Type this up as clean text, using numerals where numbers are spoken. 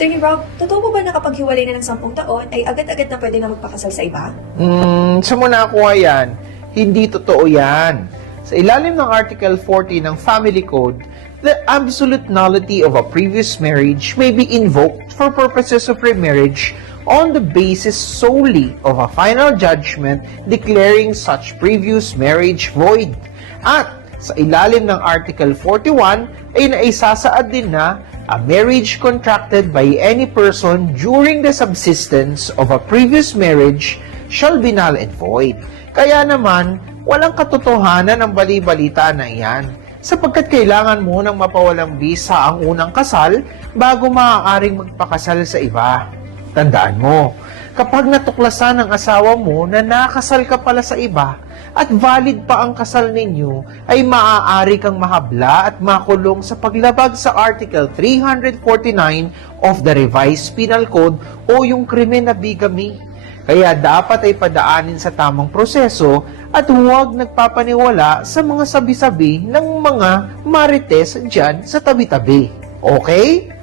Attorney Rob, totoo po ba na kapag hiwalay na ng 10 taon, ay agad-agad na pwede na magpakasal sa iba? Sa muna nakuha yan, hindi totoo yan. Sa ilalim ng Article 40 ng Family Code, the absolute nullity of a previous marriage may be invoked for purposes of remarriage on the basis solely of a final judgment declaring such previous marriage void. At sa ilalim ng Article 41 ay naisasaad din na a marriage contracted by any person during the subsistence of a previous marriage shall be null and void. Kaya naman, walang katotohanan ang bali-balita na iyan, sapagkat kailangan mo nang mapawalang bisa ang unang kasal bago maaaring magpakasal sa iba. Tandaan mo, kapag natuklasan ng asawa mo na nakasal ka pala sa iba at valid pa ang kasal ninyo, ay maaari kang mahabla at makulong sa paglabag sa Article 349 of the Revised Penal Code o yung krimen na bigamy. Kaya dapat ay padaanin sa tamang proseso at huwag nagpapaniwala sa mga sabi-sabi ng mga marites dyan sa tabi-tabi. Okay?